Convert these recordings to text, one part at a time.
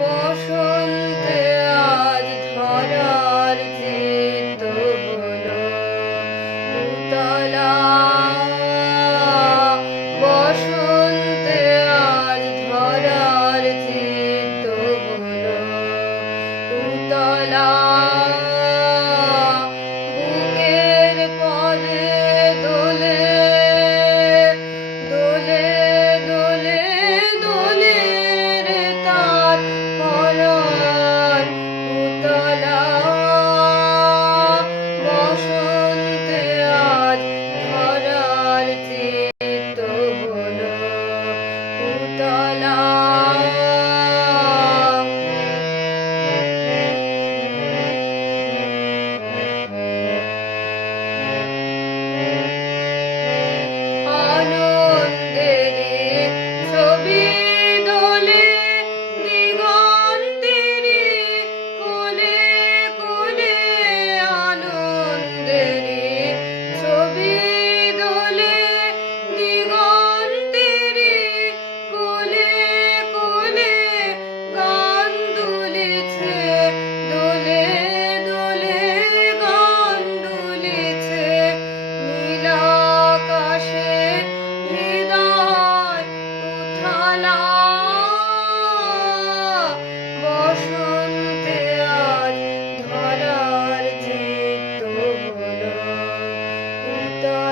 বসন্তে তলা the Lord.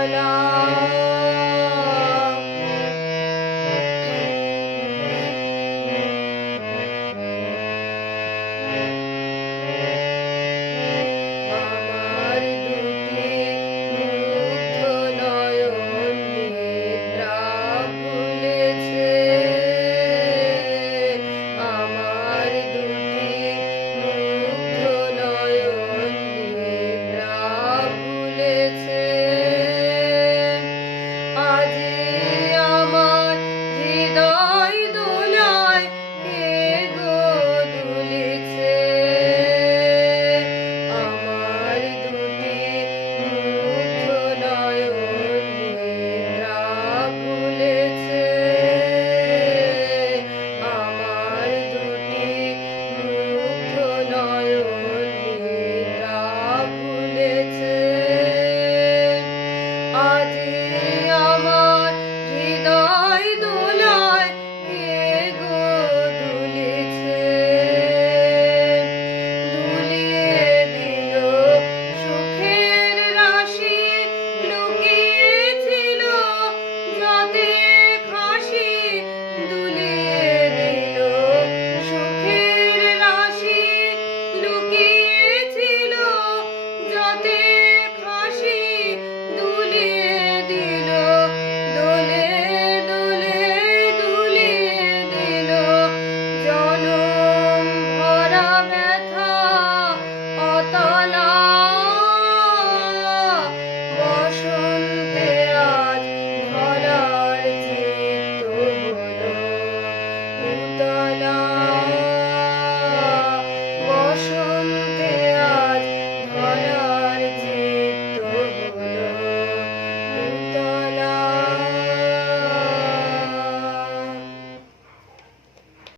Lord.